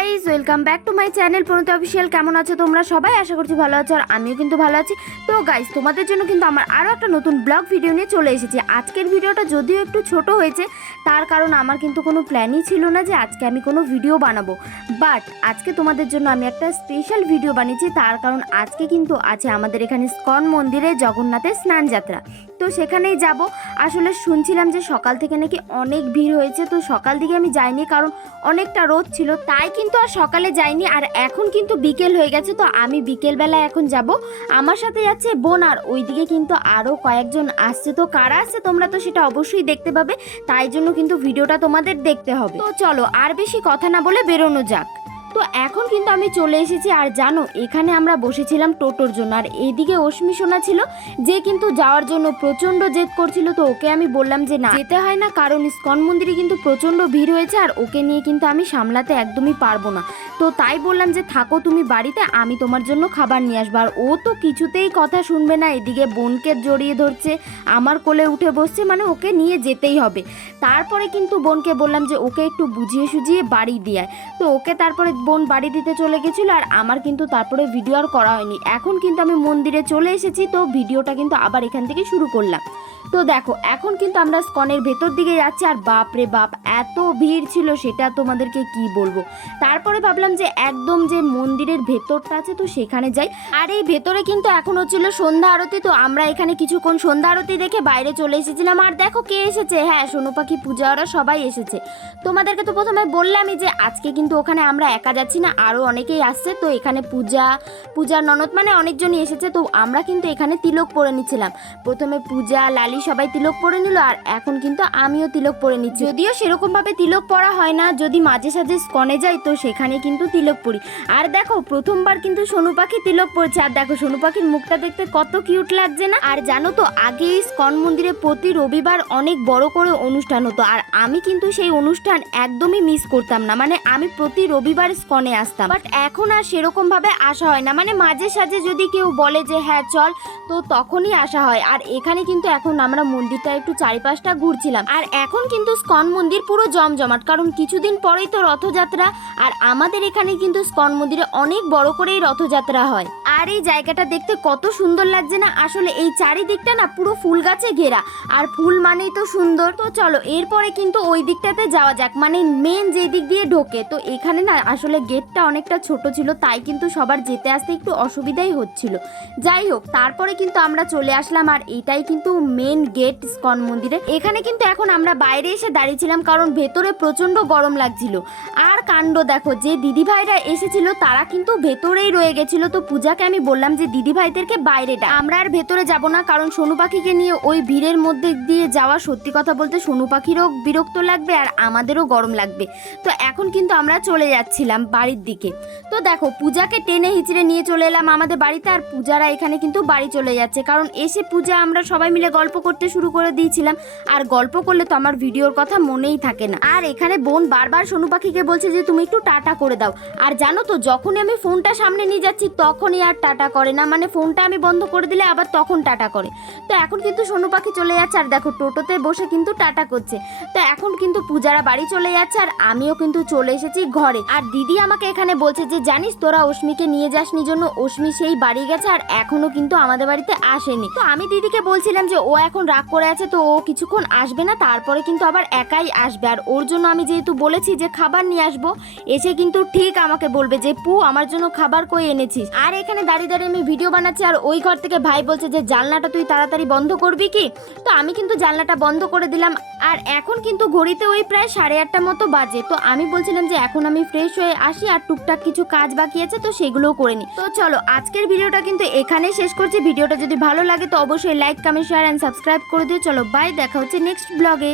Guys, welcome back to my channel Pranati official. কেমন আছো তোমরা সবাই? আশা করছি ভালো আছো, আর আমিও কিন্তু ভালো আছি। তো গাইস, তোমাদের জন্য কিন্তু আমার আরও একটা নতুন ব্লগ ভিডিও নিয়ে চলে এসেছি। আজকের ভিডিওটা যদিও একটু ছোট হয়েছে, তার কারণ আমার কিন্তু কোনো প্ল্যানই ছিল না যে আজকে আমি কোনো ভিডিও বানাবো। বাট আজকে তোমাদের জন্য আমি একটা স্পেশাল ভিডিও বানিয়েছি, তার কারণ আজকে কিন্তু আছে আমাদের এখানে ইস্কন মন্দিরে জগন্নাথের স্নান যাত্রা। তো সেখানেই যাব। আসলে শুনছিলাম যে সকাল থেকে নাকি অনেক ভিড় হয়েছে, তো সকাল দিকে আমি যাইনি কারণ অনেকটা রোদ ছিল, তাই কিন্তু আর সকালে যাইনি। আর এখন কিন্তু বিকেল হয়ে গেছে, তো আমি বিকেলবেলা এখন যাব। আমার সাথে যাচ্ছে বোন, আর ওইদিকে কিন্তু আরও কয়েকজন আসছে। তো কারা আসছে তোমরা তো সেটা অবশ্যই দেখতে পাবে, তাই জন্য কিন্তু ভিডিওটা তোমাদের দেখতে হবে। তো চলো আর বেশি কথা না বলে বেরোনো যাক। তো এখন কিন্তু আমি চলে এসেছি, আর জানো এখানে আমরা বসেছিলাম টোটোর জন্য, আর এইদিকে অশ্মি সোনা ছিল যে কিন্তু যাওয়ার জন্য প্রচণ্ড জেদ করছিল। তো ওকে আমি বললাম যে না, যেতে হয় না, কারণ ইস্কন মন্দিরে কিন্তু প্রচণ্ড ভিড় হয়েছে, আর ওকে নিয়ে কিন্তু আমি সামলাতে একদমই পারবো না। তো তাই বললাম যে থাকো তুমি বাড়িতে, আমি তোমার জন্য খাবার নিয়ে আসবো। আর ও তো কিছুতেই কথা শুনবে না, এদিকে বোনকে জড়িয়ে ধরছে, আমার কোলে উঠে বসছে, মানে ওকে নিয়ে যেতেই হবে। তারপরে কিন্তু বোনকে বললাম যে ওকে একটু বুঝিয়ে সুঝিয়ে বাড়ি দিয়ে। তো ওকে তারপরে বোন বাড়ি দিতে চলে গেছিলো, আর আমার কিন্তু তারপরে ভিডিও আর করা হয়নি। এখন কিন্তু আমি মন্দিরে চলে এসেছি, তো ভিডিওটা কিন্তু আবার এখান থেকে শুরু করলাম। তো দেখো এখন কিন্তু আমরা ইস্কনের ভেতর দিকে যাচ্ছি, আর বাপ রে বাপ এত ভিড় ছিল সেটা তোমাদেরকে কি বলবো। তারপরে ভাবলাম যে একদম যে মন্দিরের ভেতরটা আছে তো সেখানে যাই। আর এই ভেতরে কিন্তু এখন হচ্ছিল সন্ধ্যা আরতি, তো আমরা এখানে কিছুক্ষণ সন্ধ্যা আরতি দেখে বাইরে চলে এসেছিলাম। আর দেখো কে এসেছে, হ্যাঁ সোনু পাখি, পূজা, ওরা সবাই এসেছে। তোমাদেরকে তো প্রথমে বললামই যে আজকে কিন্তু ওখানে আমরা একা যাচ্ছি না, আরও অনেকেই আসছে। তো এখানে পূজার ননদ মানে অনেকজনই এসেছে। তো আমরা কিন্তু এখানে তিলক পরে নিচ্ছিলাম। প্রথমে পূজা, লালি সবাই তিলক পরে নিল, আর এখন কিন্তু আমিও তিলক পরে নিচ্ছি। যদিও সেরকমভাবে তিলক পরা হয় না, যদি মাঝে সাঝে ইস্কনে যাই তো সেখানে কিন্তু তিলক পরি। আর দেখো প্রথমবার কিন্তু সোনু পাখি তিলক পরেছে, আর দেখো সোনু পাখির মুখটা দেখতে কত কিউট লাগছে না। আর জানো তো আগে ইস্কন মন্দিরে প্রতি রবিবার অনেক বড় করে অনুষ্ঠান হতো, আর আমি কিন্তু সেই অনুষ্ঠান একদমই মিস করতাম না। মানে আমি প্রতি রবিবার ইস্কনে আসতাম, বাট এখন আর সেরকম ভাবে আসা হয় না। মানে মাঝে সাঝে যদি কেউ বলে যে হ্যাঁ চল, তো তখনই আসা হয়। আর এখানে কিন্তু এখন আমরা মন্দিরটা একটু চারিপাশটা ঘুরছিলাম, আর এখন কিন্তু ইস্কন মন্দির পুরো জমজমাট, কারণ কিছুদিন পরেই তো রথযাত্রা। আর আমাদের এখানে কিন্তু ইস্কন মন্দিরে অনেক বড় করেই রথযাত্রা হয়। আর এই জায়গাটা দেখতে কত সুন্দর লাগছে না, আসলে এই চারিদিকটা না পুরো ফুল গাছে ঘেরা, আর ফুল মানেই তো সুন্দর। তো চলো এরপরে কিন্তু ওই দিকটাতে যাওয়া যাক, মানে মেন যে দিক দিয়ে ঢোকে। তো এখানে না আসলে গেটটা অনেকটা ছোট ছিল, তাই কিন্তু সবার যেতে আসতে একটু অসুবিধাই হচ্ছিল। যাই হোক তারপরে কিন্তু আমরা চলে আসলাম, আর এটাই কিন্তু মেন গেট ইস্কন মন্দিরে। এখানে কিন্তু এখন আমরা বাইরে এসে দাঁড়িয়েছিলাম, কারণ ভেতরে প্রচন্ড গরম লাগছিল। আর কাণ্ড দেখো, যে দিদিভাইরা এসেছিল তারা কিন্তু ভেতরেই রয়ে গেছিল। তো পূজাকে আমি বললাম যে দিদিভাইদেরকে বাইরে ডাক, আমরা আর ভেতরে যাব না, কারণ সোনু পাখিকে নিয়ে ওই ভিড়ের মধ্যে দিয়ে যাওয়া সত্যি কথা বলতে সোনু পাখিরও বিরক্ত লাগবে, আর আমাদেরও গরম লাগবে। তো এখন কিন্তু আমরা চলে যাচ্ছিলাম বাড়ির দিকে। তো দেখো পূজাকে টেনে হিচড়ে নিয়ে চলে এলাম আমাদের বাড়িতে, আর পূজারা এখানে কিন্তু বাড়ি চলে যাচ্ছে, কারণ এসে পূজা আমরা সবাই মিলে গল্প করতে শুরু করে দিয়েছিলাম। আর গল্প করলে তো আমার ভিডিওর কথা মনেই থাকে না। আর এখানে বোন বারবার সোনু পাখিকে বলছে যে তুমি একটু টাটা করে দাও। আর জানো তো যখনই আমি ফোনটা সামনে নিয়ে যাচ্ছি তখনই আর টাটা করে না, মানে ফোনটা আমি বন্ধ করে দিলে আবার তখন টাটা করে। তো এখন কিন্তু সোনু পাখি চলে যাচ্ছে, আর দেখো টোটোতে বসে কিন্তু টাটা করছে। তো এখন কিন্তু পূজারা বাড়ি চলে যাচ্ছে, আর আমিও কিন্তু চলে এসেছি ঘরে। আর দিদি আমাকে এখানে বলছে যে জানিস তোরা অশ্মিকে নিয়ে যাসনি জন্য অশ্মি সেই বাড়ি গেছে, আর এখনো কিন্তু আমাদের বাড়িতে আসেনি। তো আমি দিদিকে বলছিলাম যে ও এখন রাগ করে আছে, তো ও কিছুক্ষণ আসবে না, তারপরে কিন্তু আবার একাই আসবে। আর ওর জন্য আমি যেহেতু বলেছি যে খাবার নিয়ে আসবো, এসে কিন্তু ঠিক আমাকে বলবে যে পু আমার জন্য খাবার কই এনেছিস। আর এখানে দাঁড়িয়ে দাঁড়িয়ে আমি ভিডিও বানাচ্ছি, আর ওই ঘর থেকে ভাই বলছে যে জানলাটা তুই তাড়াতাড়ি বন্ধ করবি কি। তো আমি কিন্তু জানলাটা বন্ধ করে দিলাম। আর এখন কিন্তু ঘড়িতে ওই প্রায় 8:30 মতো বাজে। তো আমি বলছিলাম যে এখন আমি ফ্রেশ হয়ে আসি, আর টুকটাক কিছু কাজ বাকি আছে তো সেগুলোও করে নিই। তো চলো আজকের ভিডিওটা কিন্তু এখানেই শেষ করছি। ভিডিওটা যদি ভালো লাগে তো অবশ্যই like, comment, share and subscribe করে দিও। চলো বাই, দেখা হচ্ছে নেক্সট ব্লগে।